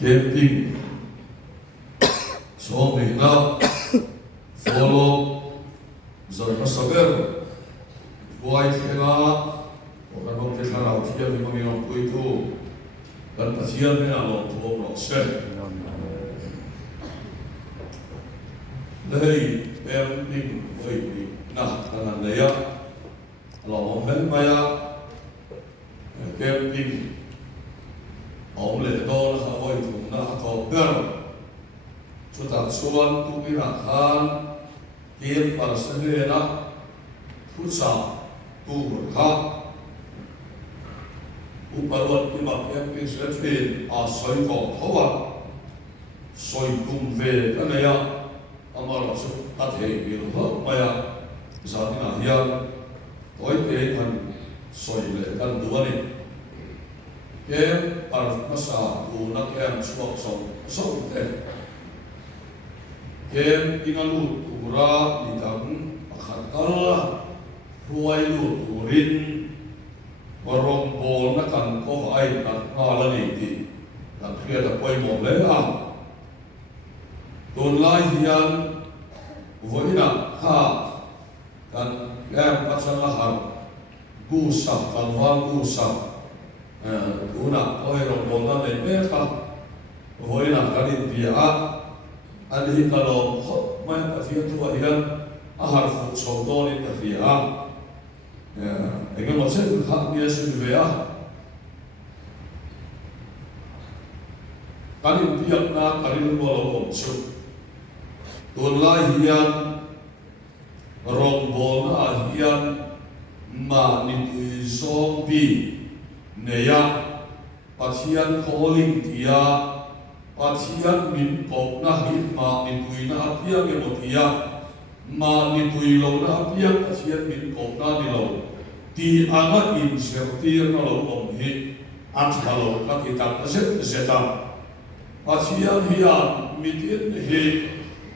camping so mình na follow rồi có sao biết quay thế là có cái công việc nào thì giờ mình làm quay tu dan pasien ni alo tu proses dari camping oi nah kanan dia kalau orang maya camping ông lệ đó là hội chúng ta có gần chúng ta xuân tu vi lạc han kiếm bằng sinh lên đó phút sau tu một khác uparuat di mak camping selesai soi kau thawat soi kum về cái này à amal sự ta thể hiện hết maya giờ thì là hiện tối tế thành soi lệ căn tu này kem par masa tu nak kem suak song te kem ingalu tura lidang akhatal ruai lu turin warong bol na kan ko ai na ngala ni ti kan khia da poi mo le a don lai hian voina kha kan kem pasanga har gu sa kan wang gu sa una oi rong bol na le me kha voina kan in pia an hi kalo hot mai pa fian tu hian a har fu so don in ta pia Dengan macam hak dia sendiri kali pihak nak kali bolong omsu, tunlah hian rombol na hian ma nitui zombie neya pasian calling dia pasian min pok na hit ma nitui na piang emotia ma nitui lo na piang pasian min pok na di lo ti anga in sertir na lo om hi at halo na kita set setam pasian hian mitin hi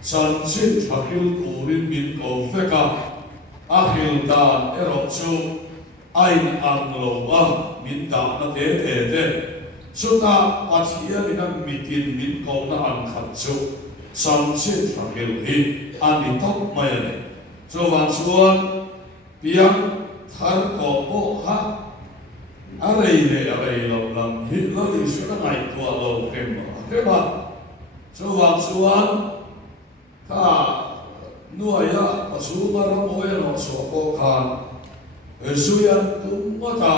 san sin thakil turin min ko feka ahil dan erok chu ai ang lo a min da na te suta pasian ina mitin min ko na an khat chu san sin thakil hi ani top mayane so van suan piang thar ko bo ha arei lo lam hi lo li su na ngai tua lo kem ba so van suan ka nuaya pasu maram hoya no so ko khan suyan tum mata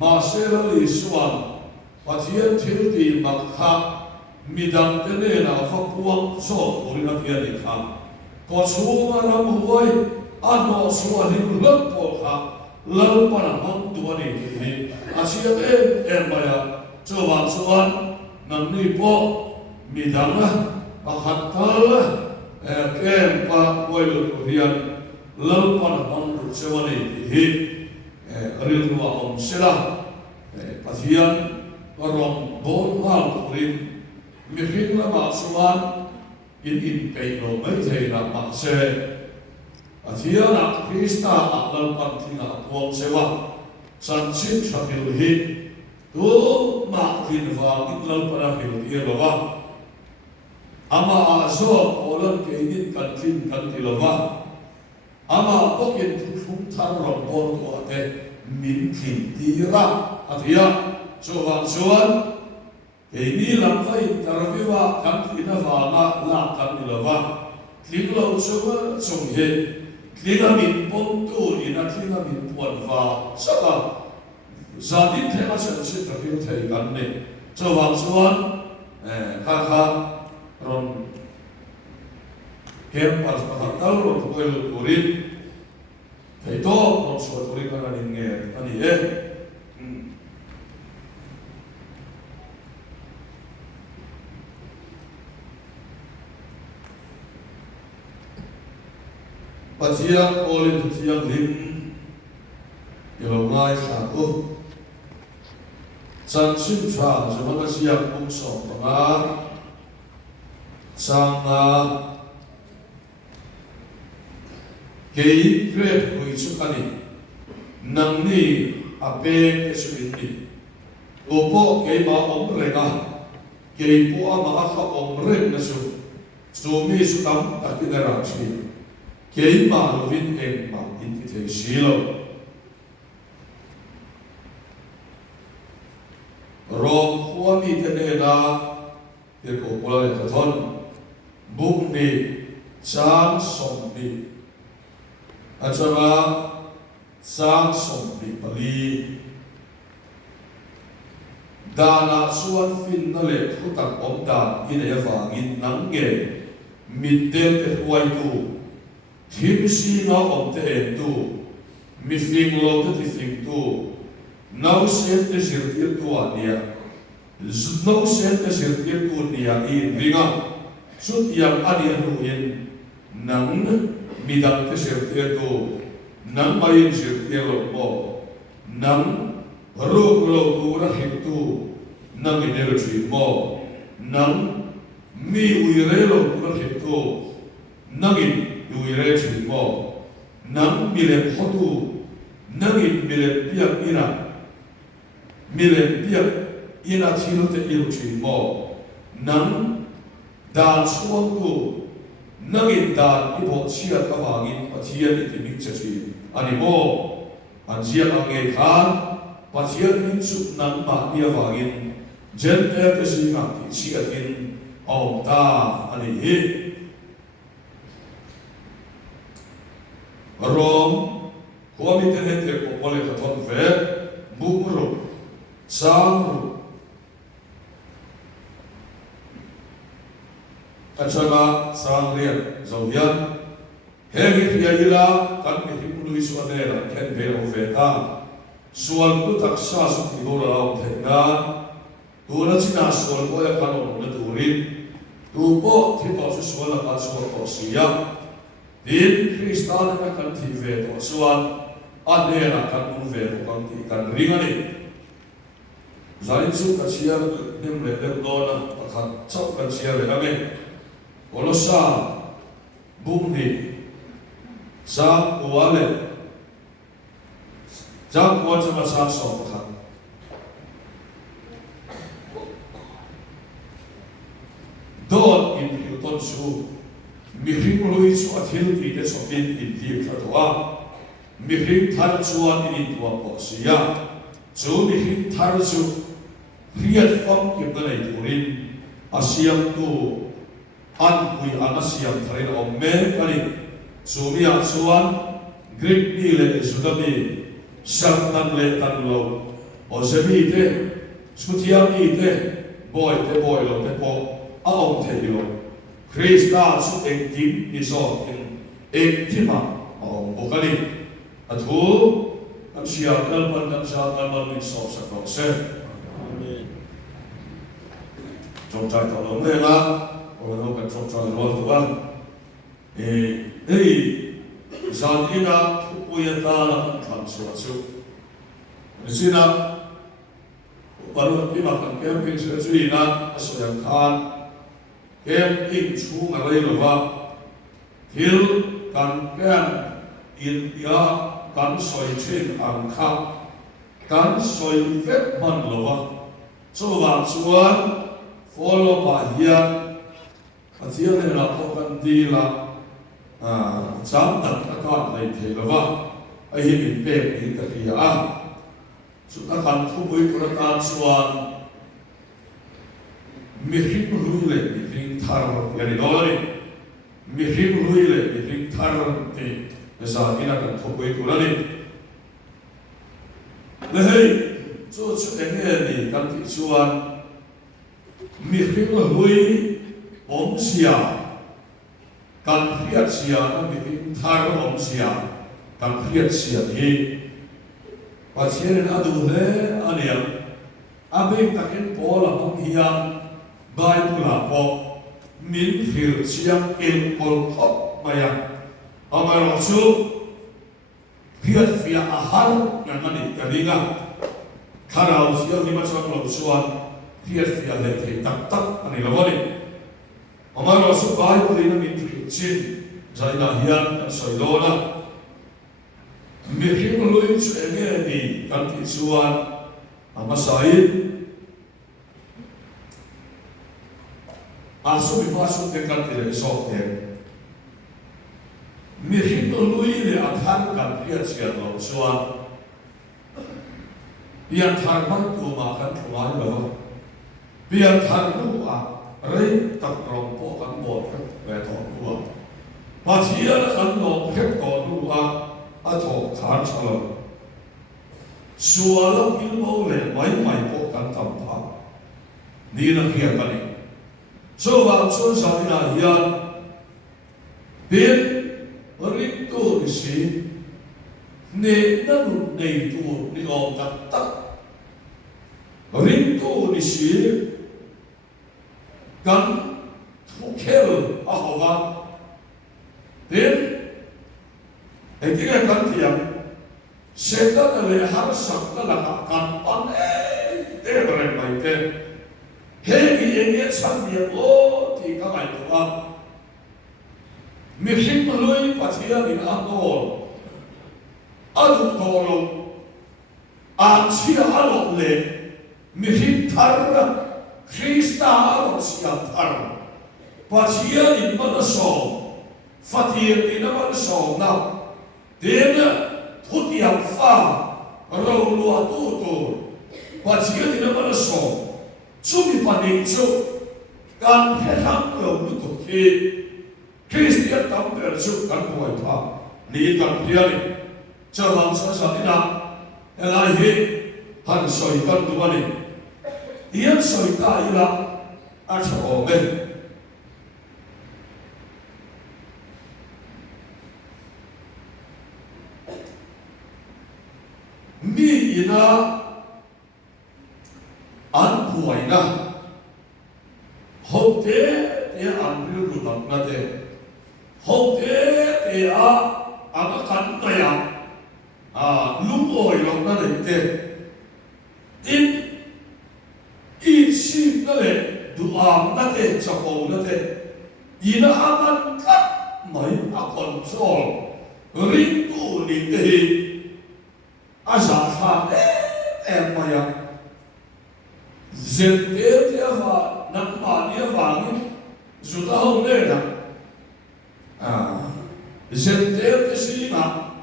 ma sera li suan pathian thil ti mak kha midang tene na fapuang so orina pia ni kha ko su maram hoy ano suan ni lak ko kha lau para hang tua ni asia maya so van suan nam ni po midang pakhat tal kem pa koil rian lau pan hang sewani hi ril wa om sela pasian korong bon hal rin mi hin la ma suan in pe no mai thei na ma se pasian a krista a lau pan thina pom sewa san sin thakil hi tu ma tin wa in lau para hil hi lo ama aso olan ke ini kantin kantilova ama pokin thum thar ro bon to ate min thin tira atia so van suan ke ini lampai tarviwa kantina va la kantilova klinglo suwa song he klinga min pon tu ina klinga min pon va saka zadin thema se se tarviwa thai kan ne so van suan kha ron kem pas pahatal ron koil kurin itu ron suatu kurin kana ninge ani pasiang oleh pasiang lim yang ngai satu san sin cha sebagai siang bungso pengar sang kei grep hui sukani nang ni ape ke suini opo kei ba om rega kei po ama aka omrek na su mi su tam takinara chi kei ma lovin eng ma intite silo rom huami tene na ko pula le thon bung ni sang som ni achama sang som ni pali dana suan fin na le thutak om dan in ya wangin nang nge midem te huai tu thim si na om te en tu mi fing lo te fing tu nau sen te sir tir tu ania nau sen te sir tir tu nia in ringa sut yang ania ru in nang midang te sir tir tu nang main sir tir lo mo nang ru lo tu ra him tu nang energy mo nang mi uirelo kurhito nangin uirelo mo nang mile hotu nangin mile piak ina thilote iluchi mo nang dan suang tu nangin dan ibo chia kawangin pathian itimik chachi ani mo anjia ange khan pathian min sup nang ma dia wangin jen te si ma ti si atin om ta ani hi rom ko mi te te ko pole ka thon ve bu ro sang ro achama sang rian zoyan he hi ila kan mi hi lu isu anela ken ve o ve ta sual ku tak sa su ti do la om the na tu na china sual ko ya kan on na turin tu po thi to su sual ka sual ko siya din kristan na kan thi ve to sual ane na kan un ve ko kan ti kan ringani zain su ka sia nim le le do na kan chau kan sia le ame olosa bumni sa wale jang ko chama sa so kan don in hilton su mi ring lui su athil ti de so bin in ti khatwa mi ring thar chuan in tua po sia chu mi ring thar su riat fam ki banai turin asiam tu an pui anasiam tharin om me kani chu mi a chuan grip ni le sudami sartan le tan lo o zemi te sutiam ni te boy lo te po aom te lo Krista su eng tim ni so eng tima aom bokani athu kan sia kal pan kan sa kan mal ni so sa ko se trong trai to lo me la o no kan trong trai lo to ban zan ina pu ya ta la kan su sina paru tima kan camping se su ina aso yang khan kem in chu ngai lo wa hil kan in ya kan soi chen ang kha kan soi vet man lo wa so wa chuan follow ba hian athia ne la ko kan ti la cham tak ka nei the lo wa ai hi in pe in ta ria a su ta kan thu bui ko ta chuan mi him ru le mi him thar ya ni doi mi him ru le mi him thar te sa ina kan thu bui ko la ni le hei chu eng ni kan ti chuan mi him ru om sia kan hiat sia na mi him thar om sia kan hiat sia hi pasien adu le aniam abe takin pola hom hian Bible po min fil siang il kol khop maya amaro su piat via ahar ngani kalinga karau sia ni macam lo suan piat via le tak tak ani lawani amaro su Bible ina min fil chin zaina hian soilona mi him lui su enge ni kan ti suan amasai Asu masuk dekat tidak soket. Mihin lui le athar kan dia siat lo suan. Biar tharman tu makan tulai lo. Biar tharmu rei tak rompo kan bot beton tua. Patia kan lo hep tonu atau kan salam. Sualam ilmu le mai po kan tampa. Ni nak dia kani. So waktu saya hian, bin rindu isi, ne nanu ne tu ni om kata, rindu isi, kan tukel ahwa, bin, etika kan tiang, setan le harus sakna lakukan pan beremai ke. Hei ini sambil ti kamai tua, mungkin melalui patia di antol, adu tolong, ansia alok le, mungkin tarra, Krista alok siap tarra, patia di mana song, fatir di mana song na, dena putiang fa, raulua tutur, patia di mana song. Sumi panik so kan helang lo lutuk ki Kristian tampil so kan buat apa ni kan dia ni jangan sahaja ina elahi han soi kan dua ni dia soi ta ila aco omen mi ina an buai na hote ya ambil rudak nate hote ya amakan kaya lumoi lok nate in isi nate duam nate cakau nate ina aman kat mai akon sol rindu ni tehi asa ha maya Zendel dia va, nak mania vangi, sudah hone dah. Zendel kesima,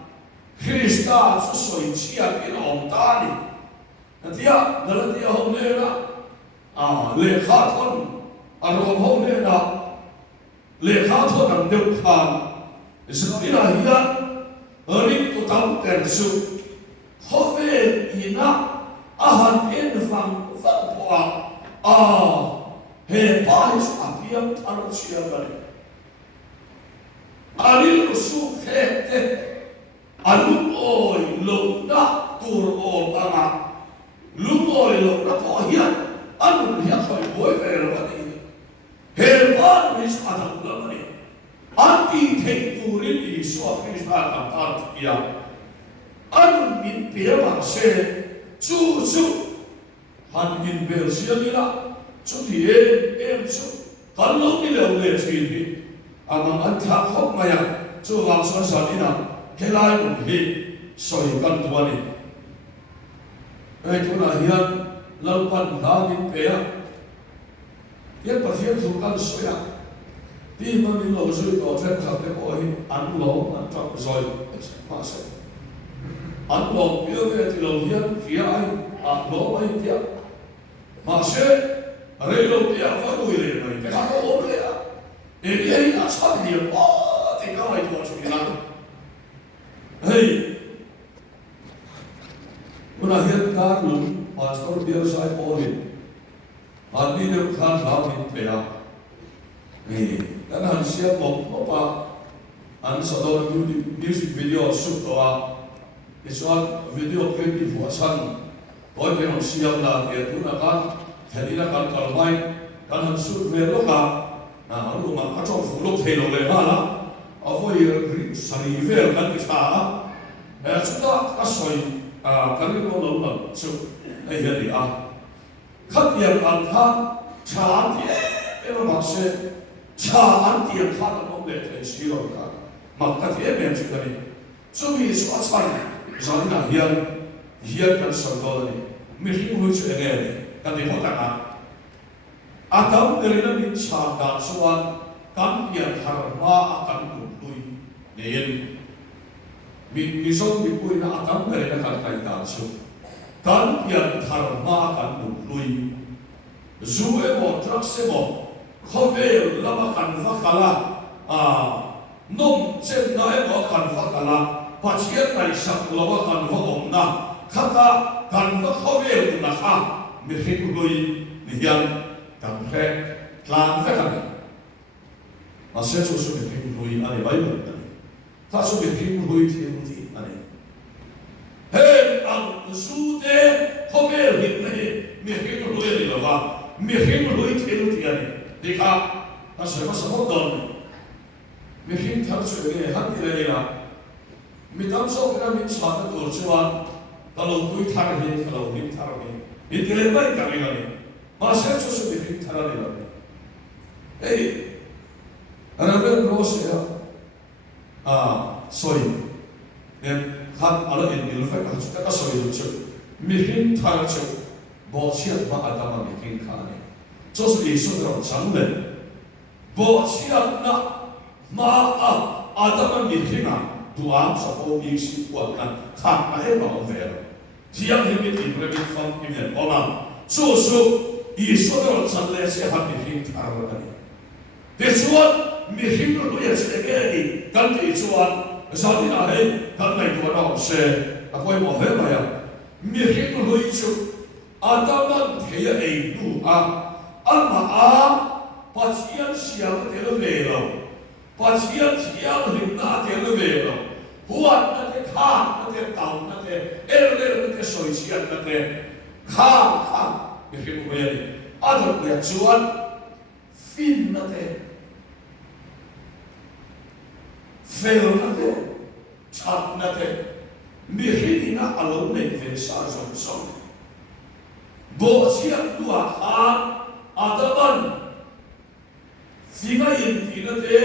Krista sesuai siap in om tadi. Nantia, dalam dia hone dah. Lekhaton, arom hone dah. Lekhaton ang depan. Sekarang hian, hari tu tahu tersu, hove ina ahan enfang. He pais apiam taruh siapa ni? Aril usuk hete, alumoi lona tur orang, lumoi lona pohian, alum lihat kau boy verba ni. He pais ada ulama ni. Anti tekturin di suatu Krista kata dia, alum min piawang se, cucu. Han bel sia nila chuti em chu kan lo ni le le chi ni amang an tha khop maya chu wang so sa ni na helai nu hi soi kan tu ni ai tu na hian lau pan da min pe ya ye pa hian thu kan so ya ti ma min lo zui to chen ka pe ko hi an lo an ta zoi ma se an lo pio ve ti lo hian kia ai a lo ai tia masih relo dia baru ini lagi. Kenapa orang dia? Dia ini asal dia tinggal itu macam ni. Hei, menahir karun pastor dia saya boleh. Hati dia kan kami pea. Hei, karena siapa apa? An saudara music video shoot doa. Iswan video klip di buasan. Kau yang siap lah dia tu nak kan, jadi nak kan kalau main kan hancur velo kan, nah lalu mak kacau fuluk helo lehala, apa yang sari vel kan kita, sudah kasoi kan itu lalu so, jadi kan yang antah caan dia, memang maksud caan dia kan mau deteksi orang, maka dia mencuci ni, so ini suatu misalnya hian kan saudara ni. Mesti muncul dengan kan di kota kan, Adam kerana minca dan suan kan yang harma akan tundui. Nen misong dipui na Adam kerana kan kaitan su kan yang harma akan tundui. Zue mo trakse mo khovel lama kan vakala nom chen na mo kan vakala pachiat nai sak lawa kan vaomna kata kan vakhovel na kha mi hekului niyan kan he tlan vakani masih susu mi hekului ane Bible ane ta su mi hekului ti ane he ang sude khovel ni mi hekului ni lawa mi hekului ti ane dikha masih masih don mi hek thar su ge han ti le la mi tam so kena mi chha tur chuan kalau tui thar he kalau ni thar he mi ti le bai ka ni masih susu mi hek thar ni la hey ana rose ya sorry dan han ala in il fa ka chuta ka sorry chu mi hek thar chu bo chiat ma atama mi hek kha ni 就是耶稣的承认，不需要那阿达们明天啊，都按照我们习惯看，看来老肥了。只要你们听那边放里面，好吗？就是耶稣的承认是很明天他了的。别说明天的路也是那个的，跟你说，上帝那里跟你多少是，啊，我冇黑嘛呀，明天的路就阿达们提的路啊。 Pasian siang televelo, pasian siang himna televelo, huat nate kha nate tau nate, nate soi sian nate kha, bikin boleh. Ada boleh cuan, fin nate, fail nate, chat nate, bikin ina alon nevesa jomson. Bosian dua kha. Adaman, singa inti nate,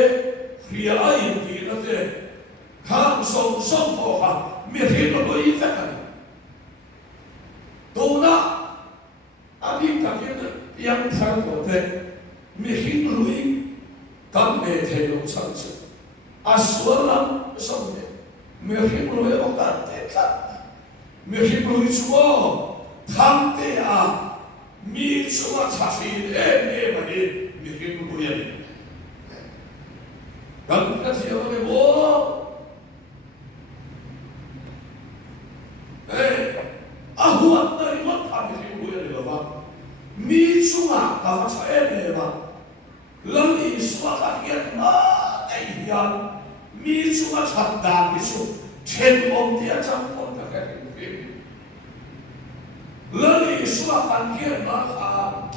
kriya inti nate, kang song poha, mirhino lo ifakan. Dona, abim kakin yang terkote, mirhino lo kan metelo sanse. Aswalam sonde, mirhino lo okate kan, mirhino lo chuo, tante a. Mi cuma cacing mani bikin buaya. Dan kita siapa ni bo? Ahuat dari mana bikin buaya ni bapa? Mi cuma kafah saya ni bapa. Lalu semua kakian yang mi cuma sadar itu cenderung dia campur dengan Lalu suakan dia maka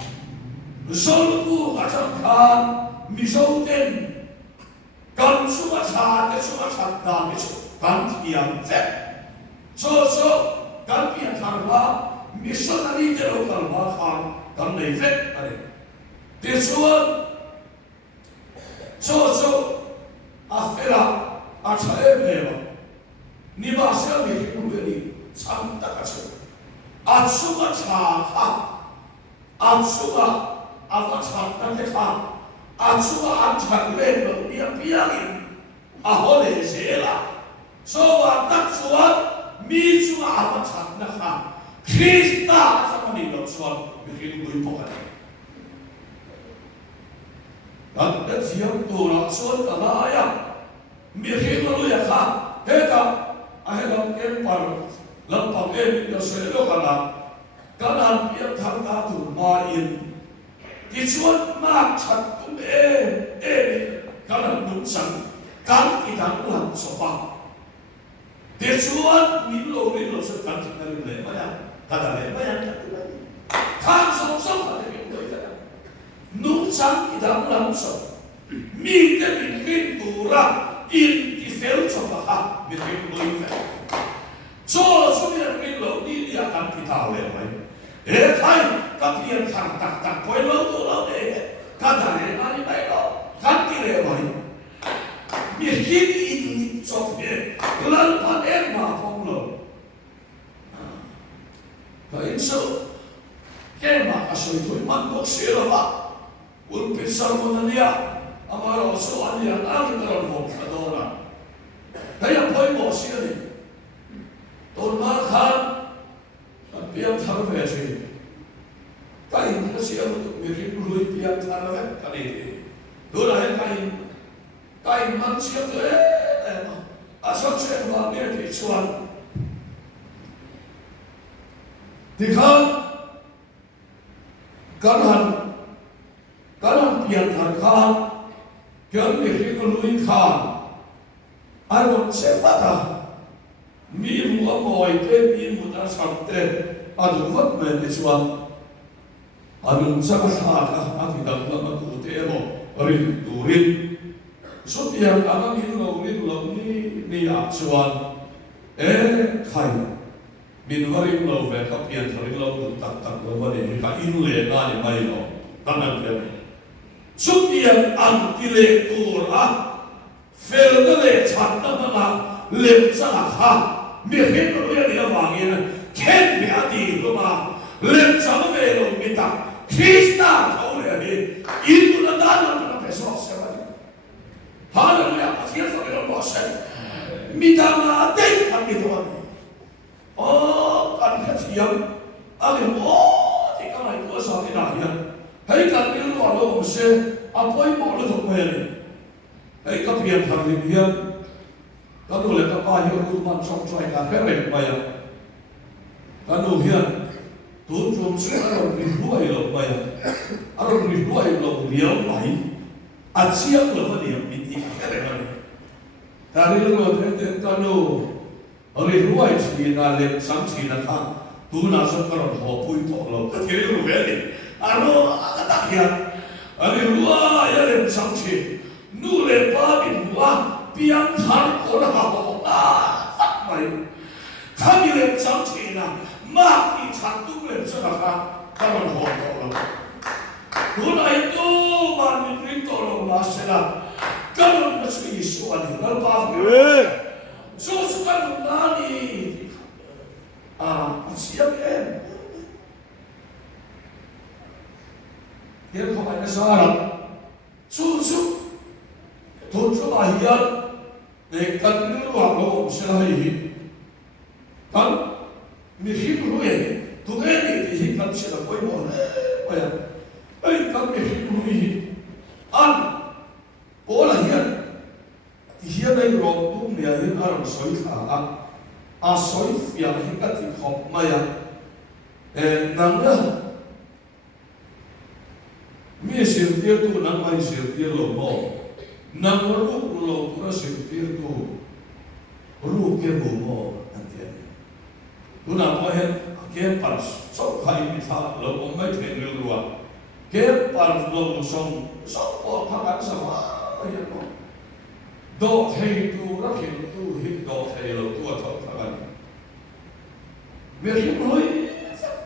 Zolku kacangkan misouten kan suka dan itu kan tiang zek so kan tiang karma misonari jero karma kan lezek ada desuan so afela achae meva ni bahasa ni kubeli samta kacau Atsuga chaka, atsuga avachak nanteha, atsuga anchak lelo biangin, ahole zela. So atsuga mitsuga avachak naha, Krista sama ni lotsuan bikin gue pokan. Dan siang tu lotsuan kalaya, bikin lalu ya kah, heka, akhirnya kempar. Lampau ini selo kanan dia tangga tu main. Dicuan mak catum kanan nungsang kan kita ulang sopa. Dicuan milo sekan kita le maya kata le maya kan song ada yang nungsang kita ulang sopa. Mite bikin turah in di fel sopa bikin boleh. So sudah milo ni dia akan kita lewat. Kai kapian tak koi lo tu lo deh. Kata le mari baiko kan lewat. Mikir ini soknya lalu panen mapong lo. Kain so kema kasoi tu mandok sila ulpisar mo na niya ang mga osoan niya ang ikaroon mo adora. Kaya po'y mo siya ni Tulmakan at piyang tarvesi. Kain mo siya mo miripuluy piyang tarvesi kaniti. Doon ay kain man siya to asal siya mo amir pisuan. Dikan kanan piyang tarkan kaya miripuluy kan aron sefata mi mu amoy te mi mu da sakte adu vat me pisuan aron sakata ati dam ma tu te mo rin turin sutiang anang ino ni aksuan kai min waring lo ve kapian tharing lo tak lo bani ka inle na ni mai lo tanan pe sutiang ang tile tur a fel le chat na ma lem sa ha mi hin lo ya ni awangin ken bi ati lo ma lem sa ve lo mi ta Krista thau le ni in na da na peso se ba Hallelujah, asir sa mga bosan. Mitama din ang ituan. Oh, kan katiyam. Alim, di kamay ko sa tinahiyan. Hay kanil ko alo mo siya, apoy mo ulit ang mayari. Hay kapiyan harin yan. Kanulit ang pahiyo ruman sa try ka, pero maya. Kanuhiyan, tunjum siya aron rihuay lo maya. Aron rihuay lo riyaw may. At siyang lo niya, hindi kaya Dari lo tete kanu ori ruai si na le sang si na ka tu na so karon ho pui to lo kiri lo veli aro agata kia ari ruai ya le sang si nu le pa bin wa piang thar ko na ho tak mai kami le sang si na ma ki chang tu le sa ka karon ho to lo tu na itu man ni to lo ma se la Kamu masih Yesus ada lepas so suka nani siap dia kemana syarat susu tujuh bahagian dekat dulu aku selahi kan mihim ruye tunggu ini kan sila koi mana kan mihim ruye an Bola hian ay rom tung niya hin aram soy ka soy yang hikat hop maya nangga mi sirtir tu nang mai sirtir lo mo nang ru lo pura sirtir tu ru ke mo antian tu na mo hen ke par so khai mi tha lo mo mai theng lu ruwa ke par lo song so ko phakan sa do thei tu ra hin tu hi do thei lo tu thot thagan me hi noi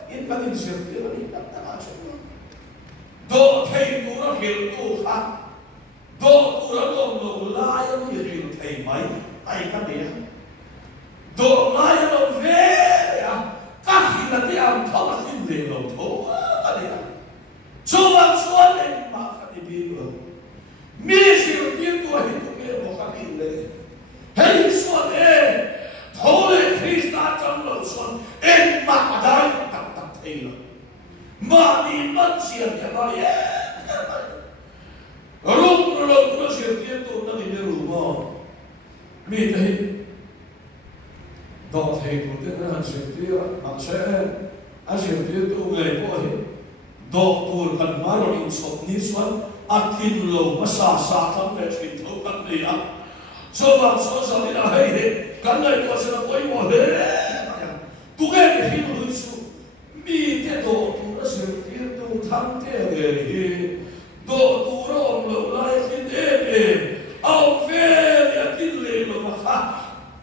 in ka din sir ti ni ta ta chu do thei tu ra hin tu ha do tu ra lo la ya ni hin thei mai ai ka de do la ya lo ve ya ka hi na ti am tho hin de lo tho ka de chu wa chuan le ma ka ni bi lo Mesir dia tu hari tu dia bukan ini. Hei suat thole Krista janglo suat mak adai tak thela. Mani manusia dia bari. Rum sir dia tu nanti dia rumah. Mi tahi. Dot hei tu dia nak sir dia maksud asir dia tu ngai boleh. Dot tu kan maru insot ni suat akin lo masa tam le chin tho kan le so bang so ni na hei kan lai ko sa koi mo he tu ge hi lu su mi te do tu ra sir ti tu tham te le hi do tu ro lo lai kin au ve ya kin le lo ma ha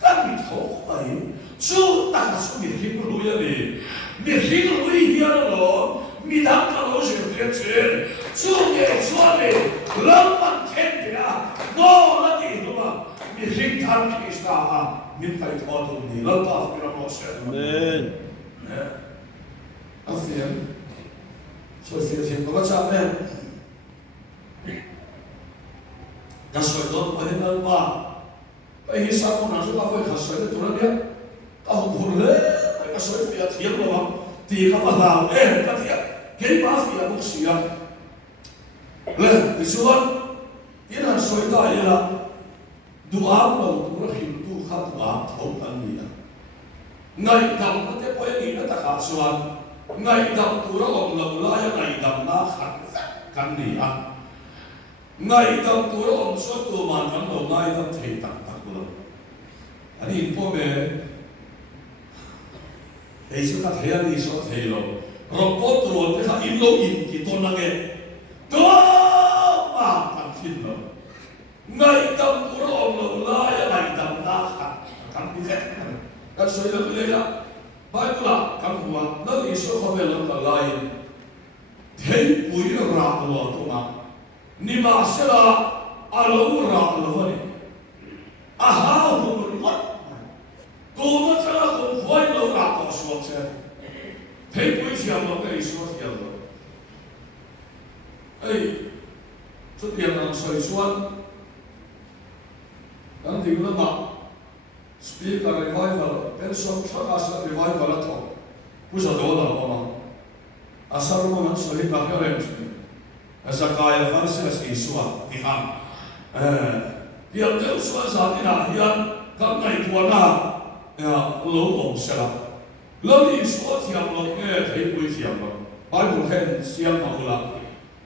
kan mi tho mai su ta su mi hi lu ya le mi hi lu hi ya lo mi dang ka lo sir ti chen Suge suave, lampan kentya, no lagi rumah, misingkan kita minta itu ni, lepas kita proses. Amen. Amen. So siapa yang baca amen? ka soi don pa hinal pa pa hi sa ko na so ka foi ka soi de turan ya ka hum le ka soi fi a thiam lo ti ka pa la ka thia ke ba fi a buk sia le ti suan ina soi ta ila du am lo tu ra him tu kha tu am thau kan ni a ngai dam na te poi ni na ta kha suan ngai dam tu ra om lo la ya ngai dam na khat kan ni a ngai dam tu ra om so tu man kan lo ngai dam thei tak tak lo ani po me ei so ka thei ani so thei lo ro po tu ro te kha in lo in ki ton na ge to ma kan thin lo ngai dam tu ra om lo la ya ngai dam na khat kan ni ze kan so ya le ya Bible kan huwa na li so ko vel la lai thei pui ra lo to ma ni ma sela alo ra lo ni a ha hu lo to ma sela ko khoi lo ra ko so che thei pui sia lo ke so sia lo ai chút tiền làm soi suan dan ding la ma speaker revival person chaka sa revival ato pusa do la ma asar mo man soi ka karen asa kaya farsa si suwa ti ham dia de suwa sa ti na hian kam ngai tuana ya lo om sala lo ni suwa ti am lo ke thei pui ti am lo Bible hen siam ma ula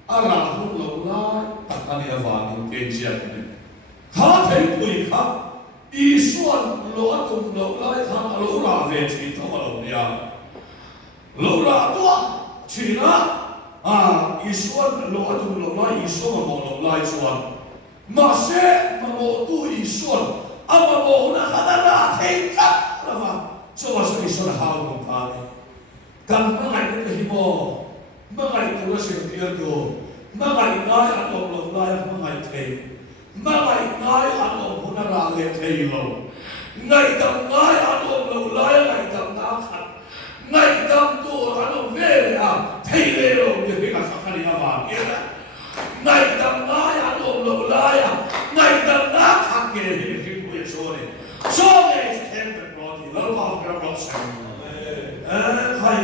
ara hu lo la takani avan ke siam ni kha thei pui kha i suan lo atum lo lai kha lo ra ve chi to lo ya lo ra to chi na i suan lo atum lo lai i suan mo lo lai suan ma se ma mo tu i suan ama mo na kha na thei ka la va so wa so i suan ha lo pa ni kan ma ngai te hi mo ma ngai tu la se ti do ma ngai ngai a lo lai ma ngai thei ma ngai ngai a lo na ra le thei lo ngai dam ngai a lo lai ngai dam na khat ngai dam tu a lo ve le a thei le lo de ke ka sa khani a va ke la ngai dam ngai a lo lai a ngai dam na khat ke hi ki ku e so ne tem pe pro ti lo pa ka ro sa hai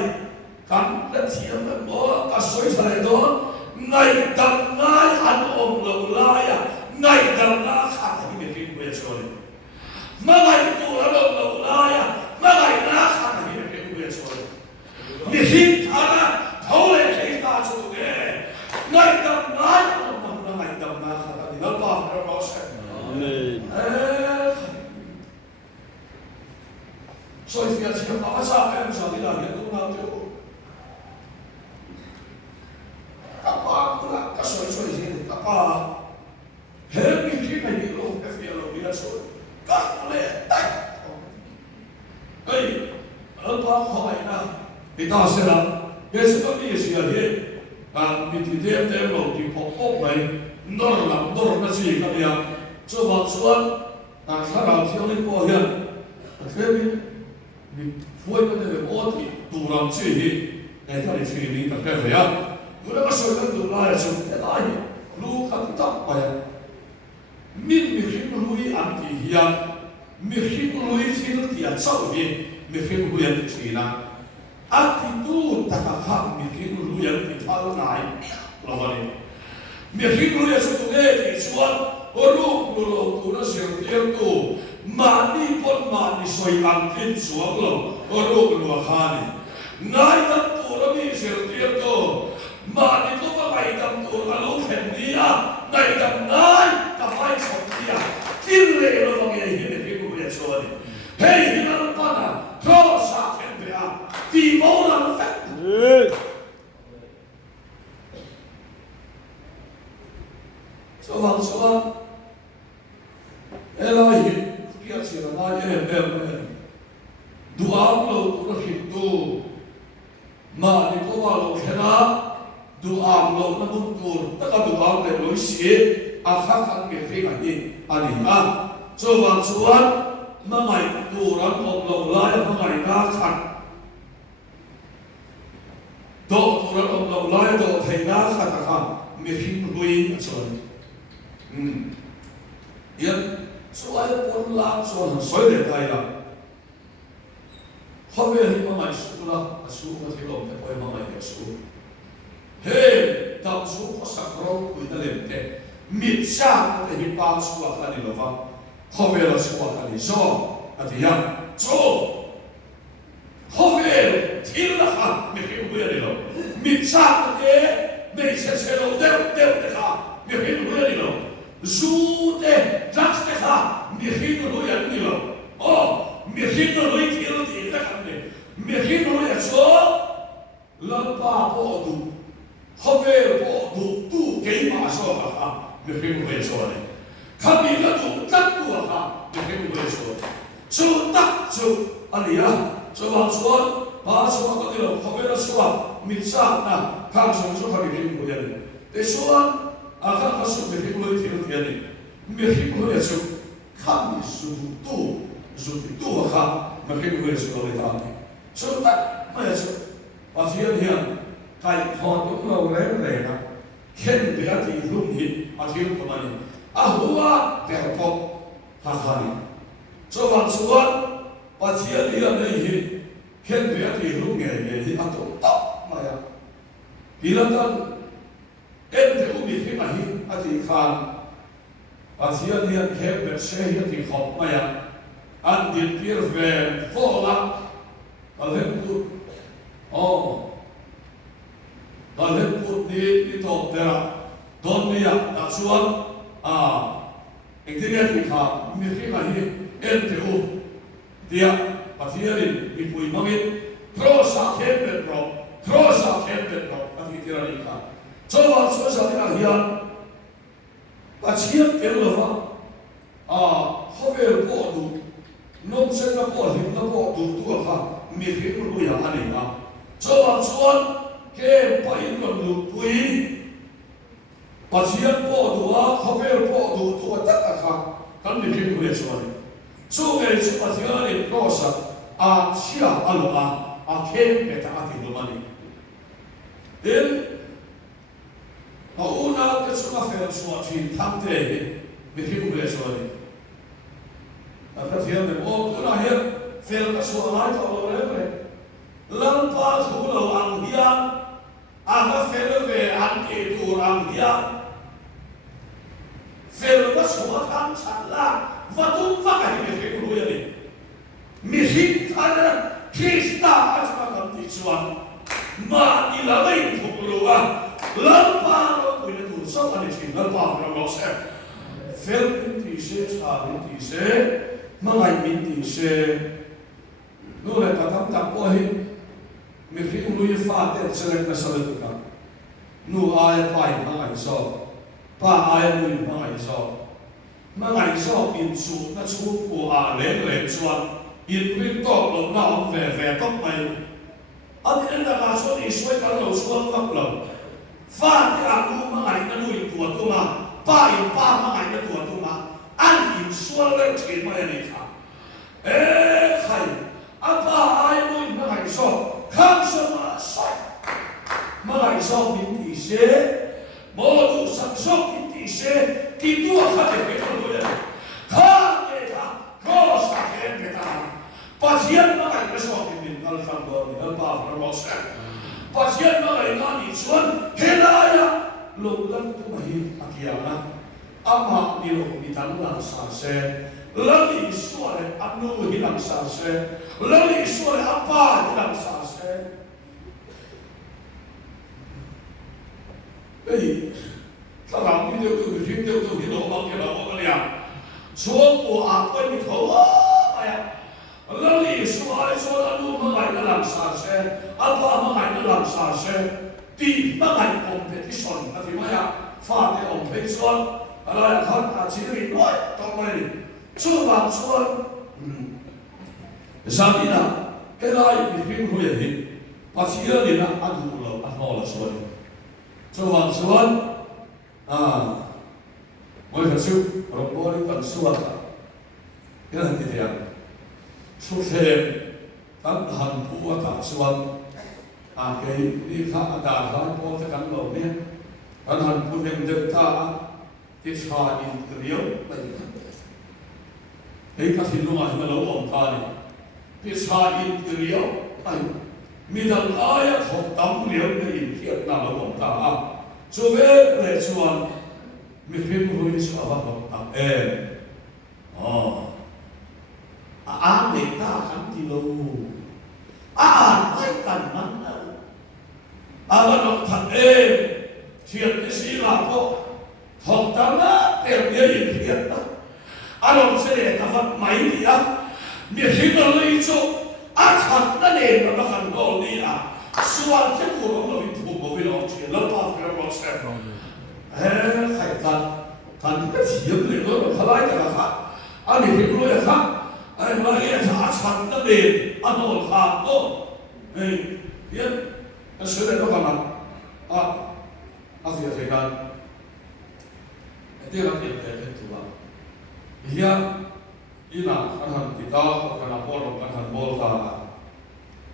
kan la thiam na mo ka soi sa le do ngai dam ngai a lo lai a ngai dam na khat hi me ki ku e so ne ma ngai tu a lo lai a ma ngai na khat hi me ki ku e so ne mi hin thana thau le ke ta chu ge ngai dam ngai a lo ngai dam na khat hi lo pa ka ro sa amen所以要去把啥干啥的了，也都拿掉。干嘛不啦？干所以些干嘛？很明显的一路，这些路比较说，干不嘞？哎，而把好来呢，你大些了，也是个历史的啊，你今天在路地跑跑来，哪儿那些个呀？这往说啊，他老乡的保险，这边。你foi que teve outro durante esse essa lição da café quando eu sou do lá eu sou é lá lu capita pai min me fico lui anti hia me fico lui fil dia sau vi me fico lui anti china atitude ta ha me fico lui anti tal nai lavani me fico lui sou do que suan o lu tu na seu tempo mani pon mani soi angkin suang lo oro lo khani ngai tam tu ra mi sel tier to mani to va ngai tam tu ra lo khen dia ngai tam nai ta mai chok dia kin le lo va ngai hi ne ku le so ni hei hi na pa na tro sa khen be a ti mo na fa so va so elai kia sira na du am lo tu hin tu ma ni ko wa lo khena du am lo na bun tur ta ka du am le lo si a kha khan ke fe ga ni ani a so wa chuan ma ngai tu ran om lo la ya ma ngai na khat do tu ran om lo la ya do thei na khat ka mi hin lui a chuan yên số ai quân lang số hàng soi để tay là họ về thì mà ngày số là số mà thì lòng phải mà ngày số hey tao số có sạc rau quý ta lên thế mít sang có thể hiện bao số là cái gì đó họ về là số là cái gì do thì yang số họ về thì là ha mình hiểu bây giờ rồi mít sang cái mình sẽ đâu đều đều thế ha mình hiểu bây giờ rồi dù thế chắc thế ha mình hiểu rồi anh đi rồi mình hiểu rồi thì nó thì cái này mình hiểu rồi số lần ba bộ đủ họ về bộ đủ tu cái mà số ha mình hiểu rồi số nàyเขามีกระดูกตั้งตัวค่ะไม่ใช่ผู้บริสุทธิ์สู้ตักสู้อันนี้อ่ะสู้บางส่วนบางส่วนก็ที่เราเขาไม่ได้สู้มิตรสามนะข้างส่วนสู้เขาไม่ใช่ผู้บริสุทธิ์แต่ส่วนข้างเขาสู้ไม่ใช่ผู้บริสุทธิ์ที่นี่ไม่ใช่ผู้บริสุทธิ์ข้ามีสู้ตัวค่ะไม่ใช่ผู้บริสุทธิ์เลยท่านสู้ตักไม่ใช่สู้ว่าเทียนเทียนไก่ทอดของเราแรงๆนะเข้มเบียดที่รุ่งหินอาทิตย์ประมาณนี้ahua perpok hakani so van suan patia dia nei hi ken be ati lu nge hi ato top maya bilatan en te umi hi ma hi ati khan patia dia ke be se hi ati khop maya an din pir ve fola alhem pu alhem pu ni to tera don ni ya na suan Intinya kita mikir lagi NTU dia patirin ipui mangit terus akhir bedrock nanti kira nikah coba susah akhir pacian kelapa havel bodu non sena bodu na bodu tua ha mikir lu ya aneh coba suan ke pain lu pui pasian po dua, havel po dua, tua tak akak, kan bikin boleh soalnya. So kalau pasian ini rosa, sia alua, kem beta ati domani. Dan, mauna kesuka fel suatu tante bikin boleh soalnya. Pasian ini, terakhir fel kesuka lain kalau boleh. Lampas hulau anghian, aga fel ve anti turang hian. Fel semua kan salah, waktu pakai mikir dulu ya ni. Mikir ada kita aja kan tisuan, ma ilawai pukuluan, lampa punya tu sama ni sih, lampa orang lokser. Fel binti se, sah binti se, mangai binti se, nure katam tak pohin, mikir dulu ya fatet selek masalah tu kan, nu ayat lain mangai so. Pa ai mui mangai so in su na chu ku le chuan in pin to lo na on ve to mai ati en da ka so ni soi ka lo chuan vak lo fa ti a ku mangai na lui tu ma pa mangai na tu ma an in suan le thi mai ni kha khai apa ai mui mangai so kham so ma so mangai so bin ti se modu sangsok inti se kitua khate betul boleh khate rosa kembeta pasien makai besok ini kalau sambil apa promosi pasien makai nani cuan helaya logan tu mahi akiana ama nilo bitan langsa se lagi suara anu hilang sase lagi suara apa hilang sase. Jadi, kalau kita tu hidup tu hidup bangkit apa dia? Suatu apa ni kau ya? Lalu suara anu mengai dalam sase, apa mengai dalam sase? Di mengai competition, tapi mana? Faham competition, kalau yang kan aciri, tak boleh. Cuba cuan, Sabina, kelai bikin hujan ni, pasti dia nak adu lo, anu lo suara. Cuba cuan, boleh kasih, orang boleh kan suara. Ini nanti dia, susah, tanhan buat tak cuan, akhir ni tak ada hal boleh kan lo ni, tanhan pun yang dekat, ที่ชาอินเดียวไม่ทันเฮ้ยก็ทิ้งลงมาที่เราอมตาเนี่ยที่ชาอินเดียวไอ้มีดังอายะของตั้มเลี้ยวในอินเดียน่าเราอมตาช่วยเลยชวนมีเพียงผู้ที่ชอบของตั้มอ๋อเด็กตาขันติโลไม่กันมันนะเราทันเทียนที่ศีลาก็ทองตั้มนะเต็มเยอะอินเดียนะเราเสด็จกับวันใหม่ดีมีสิ่งอะไรจู่ฉันนั่นเองเราขันโลนี้ส่วนที่ผู้รู้เราถูกบอกว่าเราเชื่อแล้วป้าเราบอกแซ่บใครกันก็เสียเลยเราทลายกันละอันนี้ที่รู้อย่างครับไอ้มาเรียนฉันนั่นเองอันโน้นขาดก็เนี่ยเสด็จก็กำลังเสียใจกันที่เราเห็นเป็นตัวเฮียอีน่ะกันหันติดตากันหันบอลกันหันบอล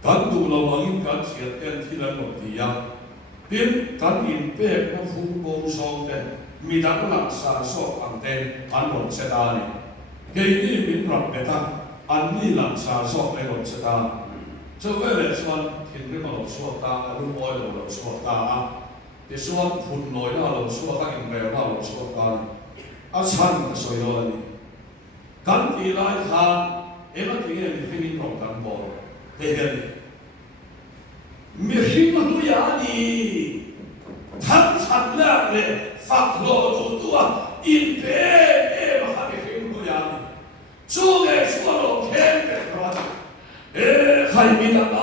กันดูเรามองกันเสียเต็มที่เราหมดที่ยังเป็นกันอินเป็ดมาฟุ้งโกงซองเต็มมีดักหลักสาสอบอันเต็มอันหมดเสียดายเกี่ยนี่เป็นรับเบต้าอันนี้หลักสาสอบในหมดเสียดายเจ้าเวลส่วนเห็นเรื่องหลอกสวดตารุ่งอ้อยหลอกสวดตาที่ส่วนฝุ่นลอยหน้าหลอกสวดตาอินเดียหน้าหลอกสวดตาฉันก็สวยเลยกันที่ไรครับมันที่นี่มีสิ่งที่ต้องบอกเด็กมีสิ่งมันรู้อย่างนี้ทั้งฉันและเลยฝักโลดูตัวอินเดียมาหามีสิ่งรู้อย่างนี้ช่วยช่วยเราเข้มเป็นคนใครมีอะไร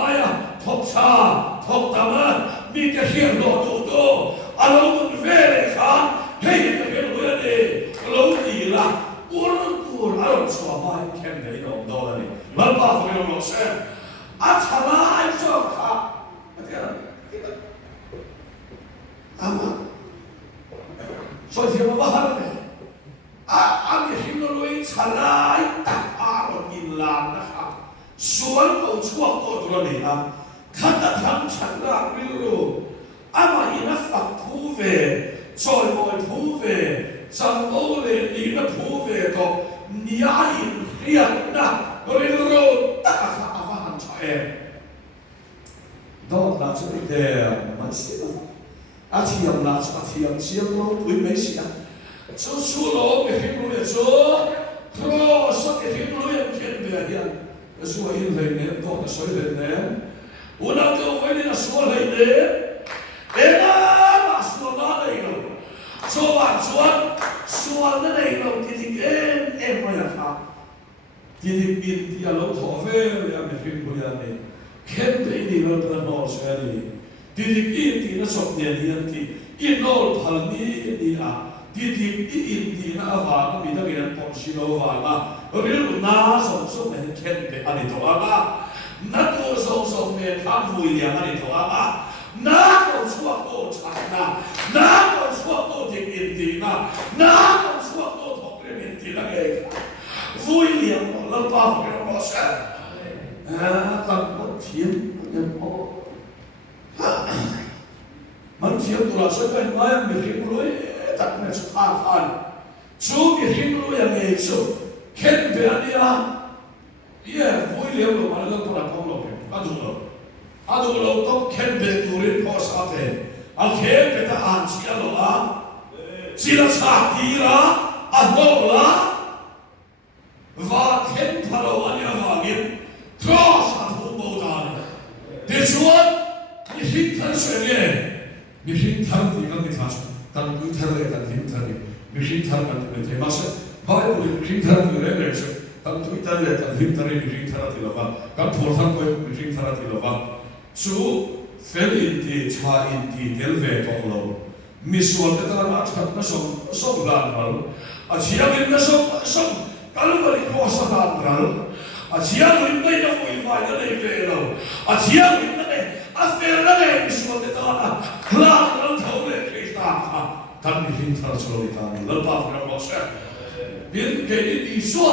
ทบชาทบตามันมีแต่เขียนโลดูตัวอารมณ์เวรครับเฮ้ยจะเป็นเรื่องนี้เราดีละเราชอบไปแข่งในดอกดอลนี่แล้วป้าฟังเราเสียชนะไอ้เจ้าค่ะมาช่วยเสียมาบ้างเลยมีสิ่งเราเองชนะไอ้ตักเรากินลานนะครับส่วนเราชั่วตัวนี้ขัดทำชนะไม่รู้มาอินัฝักผู้เวช่วยบอยผู้เวจังโอเลนีนับผู้เวก็นี่อินเรียนนะบริโภคตักข้าวหันใช้ดอกลาสุดเดียวมันสิอาเทียมลาสุดเทียมเสียงเราไม่ไม่เสียสู้ๆเราไม่เห็นรู้เลยสู้เพราะสักเห็นรู้ยังเขียนเบียดยันสู้อินเลยเนี่ยดอกสวยเลยเนี่ยวันนั้นก็วันนี้สวยเลยเนี่ยมาสวยนั่นเองส่วนนั่นเองเราที่จริงไม่อยากทำที่จริงอินที่เราทอเฟลยังไม่ฟินบุญยันนี่เข้มตัวนี้เราเป็นนอสเวลีที่จริงอินที่น่าสนใจนี่ที่อินโนพัลนี่นี่ที่จริงอินที่น่าฟ้ามีตั้งแต่ปอนชิโนฟ้าเราเรียกน่าสนใจเป็นเข้มเป็นอันนี้ตัวน่าตัวสงเนี่ยทำบุญอย่างอันนี้ตัวน่าตัวชั่วตัวฉันน่าตัวชั่วตัวจริงอินที่น่าตัวชั่วตัวทองเรียนอินที่นั่นเองฟุยเลี้ยงแล้วป้าเป็นบอสกันมันเทียมมันเทียมตัวช่วยกันไหมมีสิ่งรู้ตัดเนี่ยสุดท้ายชูมีสิ่งรู้อย่างนี้ชูเข้มเป็นอันนี้ฟุยเลี้ยงเรามันก็ตัวละครเราเป็นดูเราต้องเข้มเป็นตัวเรียนพอสาเทเข้มเป็นทหารเชียร์เราศิลชาติละโนละว่าเข้มพาเราอันนี้ว่ากินทรอสาธุโบราณเดี๋ยวชวนมีสิ่งทั้งส่วนเนี่ยมีสิ่งทั้งที่กันที่ทั้งกันที่ทั้งเลยกันที่ทั้งมีสิ่งทั้งกันที่ไม่มาเสร็จบายบุญมีสิ่งทั้งที่เรื่องเสร็จกันที่ทั้งเลยกันที่ทั้งมีสิ่งทั้งที่เรากันพอทั้งไปมีสิ่งทั้งที่เราชูเฟลอินที่ชาอินที่เดลเวตของเรามีส่วนที่ตลาดขัดนั่งส่งด้านเราอาชีพนี้นั่งส่งกันวันนี้ข้อสำคัญเราอาชีพนี้ไม่ได้คุยไฟนั่นเองเราอาชีพนี้นั่นเองอาเฟลนั่นเองมีส่วนที่ตลาดคลาดเราเท่าไรคริสต์กันมีสิ่งที่เราชอบที่เราป้าเราบอกเสร็จเป็นแค่นี้อีสัว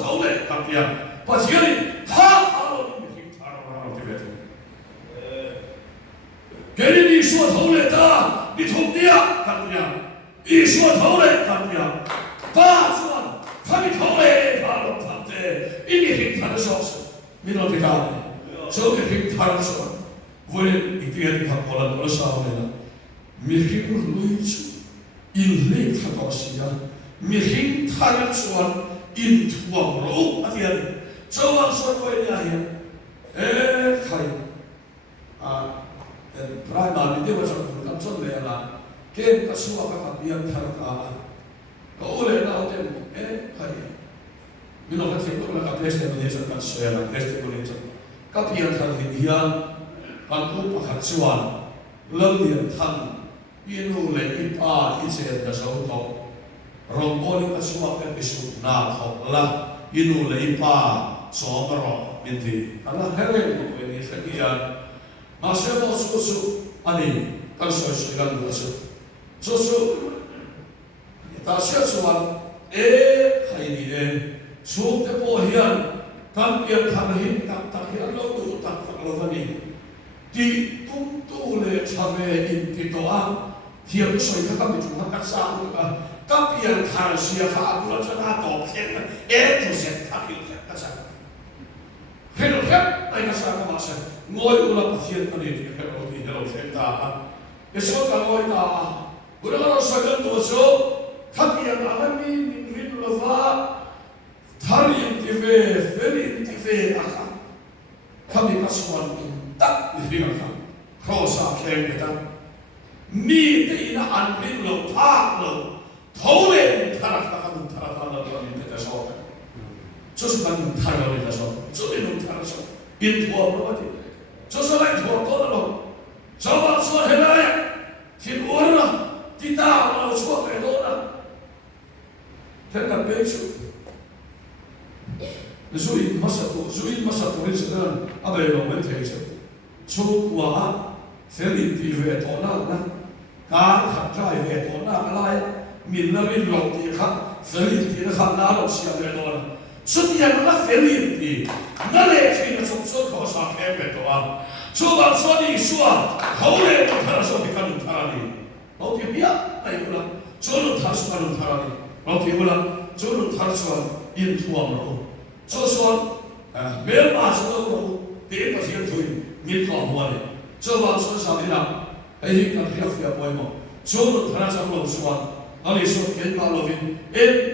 เท่าไรกันเดียวอาชีพนี้ท่าเรามีสิ่งที่เราที่เบ็ดแค่นี้อีสัวเท่าไรท่ามีทุกเดียวกันเดียว一说头嘞，他不要，他说他的头嘞，他都他的，一米平他的手势，你都知道的，手的平他的手，为一点他过了多少年了，米平路处，因累他多时间，米平他的手，因土王路啊天，这王说为哪样？可以啊。Primary dia macam tu, macam tu lah. Ken kasua kakapian tharka. Kau oleh na hotel, kaya. Mino kasi ko na kapeste ko niya kan soya, kapeste ko niya. Kapian tharka hiyan, pangku pakatsuan, laldian tan, inu le ipa ise na sa utok. Romboli kasua kan isu na hokla, inu le ipa somro minti. Ala hereng ko ini sekian. Masih susu ani kan susu kan susu kita susuan hari ini susu tepohian kan yang terakhir tak hian lo tu tak kalau tadi di tuntu le cawe inti doa tiap soi kakak itu kakak sah tapi yang terakhir kakak aku cakap top tu set tapi kakak sah hello kakak ayah sah masa ngồi ulah pasien tadi di hello di hello senta esok kalau kita udah kalau sahaja tu so tapi yang alami minggu lepas hari intive feri intive akan kami kasuan tak dihinggakan krosa klaim kita ni tidak anpin lo tak lo toleh tarak takkan tarak lo kita so sesuatu tarak kita so sesuatu tarak so itu apa tu so lain tu apa lo coba suat helaya tin orang kita mau suat helaya kita besok zuin masa tu ini sedang apa yang orang terjadi cukup sering TV tona na kan kerja TV tona alai minnarin loti kan sering TV kan nalar siapa tona setiap orang sering TV nale sih nak kau sakit betul coba suami suam kau le tak suami kan tarani loti biar ayo ulang jodoh tak suami tarani loti ulang jodoh tak suami in tuam lo sosuan memang sudah dia pasti tu ni kau buat coba sosuan ina ini kan dia siapa mau jodoh tak suami lo suan ali so kita lo fin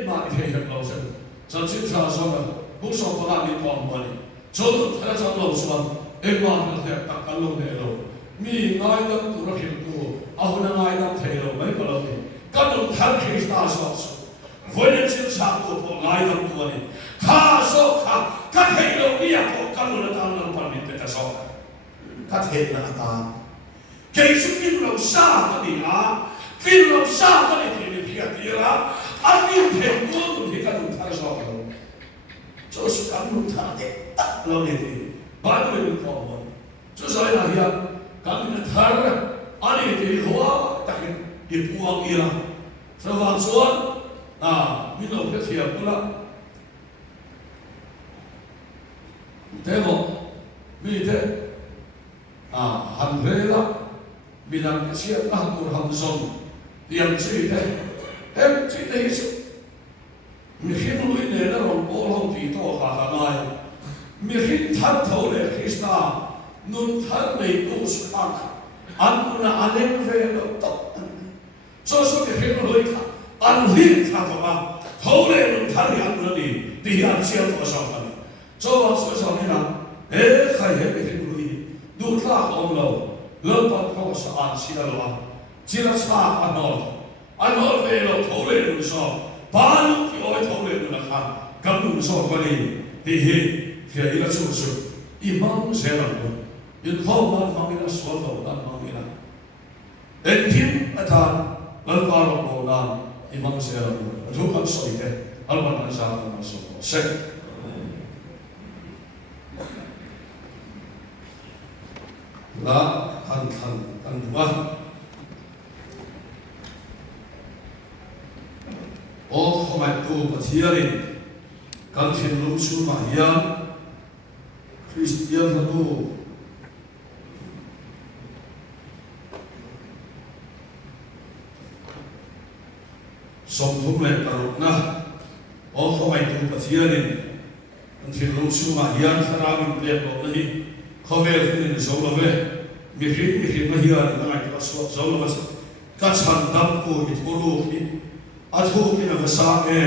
mak dia lo sen jadi saya suami bukan orang ni kau buat jodoh tak suami lo suan mak dia tak kalau dia lo mi ngai dah tu rakyat tu aku nak ngai dah thelo mai kalau ni kalau tak kita suami Voglio sako po ngai dam tu ni ka so ka thei lo ni ya ko kan lo ta lo pan ni te so ka thei na ta ke su kin lo sa ka ni la kin lo sa ka ni ni pi ka ti la a ni te mo tu ni ka tu ta so ka so su ka lu ta de ta lo ni ti ba lo ni ko mo so so na ya ka ni thar ani ti ho ta ki puang ira so va so minum kesiap pula. Tengok, mite, handrela, minum kesiap lah kurhamson, yang cerita, cerita itu, mungkin lu ini ada orang tito kakanai, mungkin tak tahu le Krista, nun tak itu suka, anuna alem velo tak, so mungkin lu itu. Anhir katakan, kau le mentari anurani dia siapa orang ni. Coba sesuatu ni, kaya hebat ini, dua orang lepas kau saan siapa, siapa sah anor velo kau le nusa, baru kau kau le nusa, kamu nusa kali, dia ila susu, imam seram, itu kau mana suatu dan mana, entim atan lepas orang imam seram, itu kan soite, alman asal masuk, sek. Lah kan dua, oh kau tu bersiarin, kan film Sumahian, Kristian itu. som thum le paruk na o khomai tu pathianin an thil lu su ma hian tharawin plek lo na hi khovel fin zo lo ve mi hrit na hian na ngai ka so zo lo vas ka chan dam ko it ulu hi a thu ki na sa e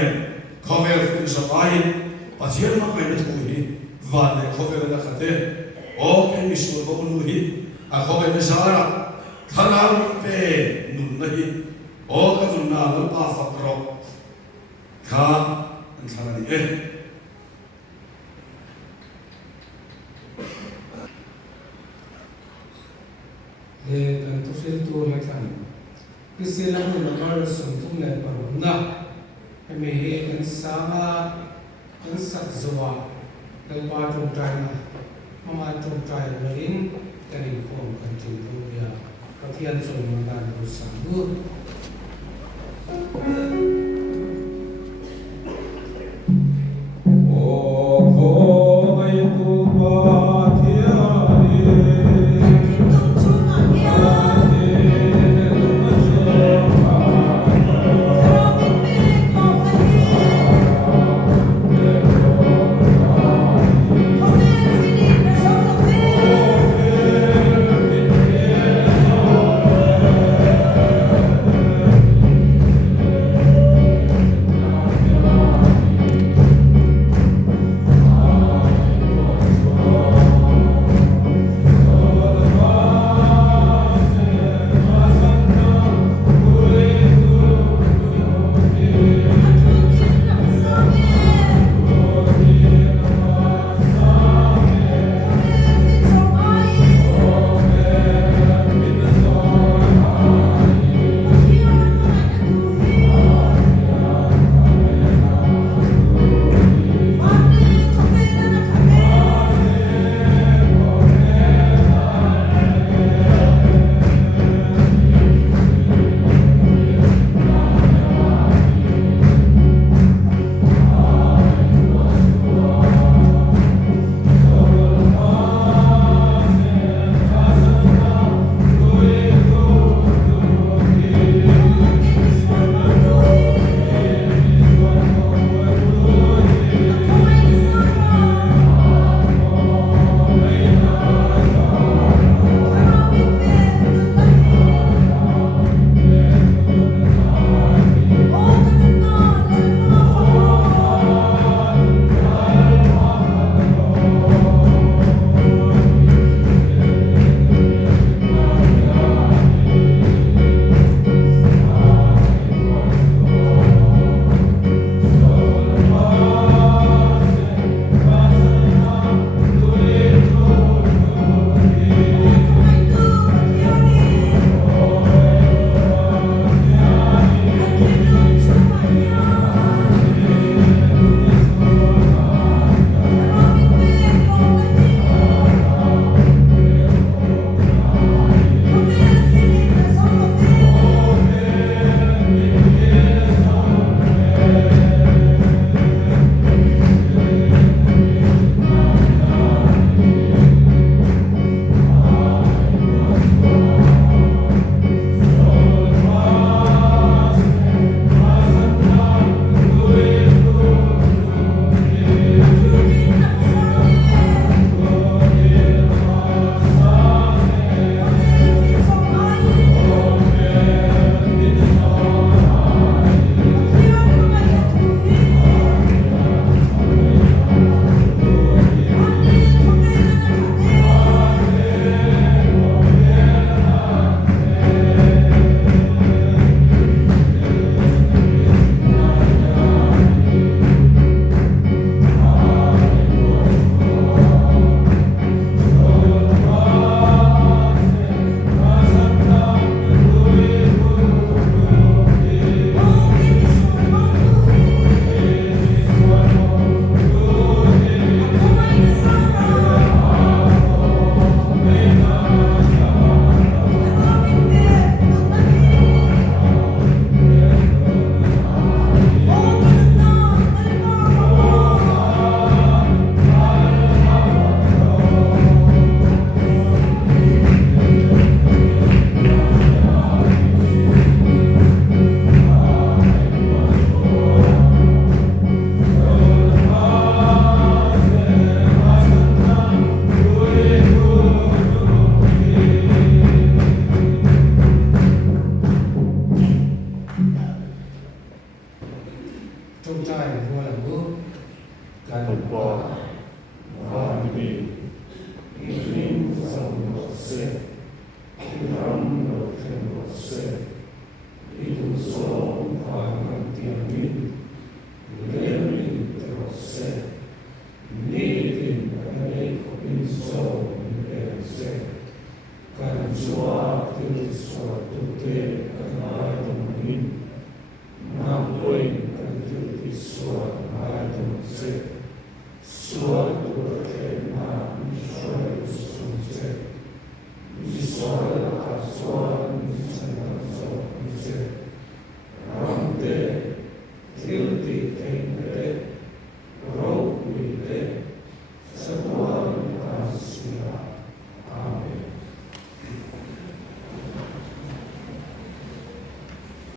khovel fin zo ai pathian ma mai na thu hi van le khovel na khate o ke mi sur bo ulu hi a khovel na sara tharawin pe nun na hi o ka nun na lo pa fakro kha an thalani e le kan tu fil tu le kan kisilang na mar sum tu le paruna me he kan sanga kan sak zowa kan pa tu trai na mama tu trai lerin kan in khom kan tu ya pathian so ma dan ru sang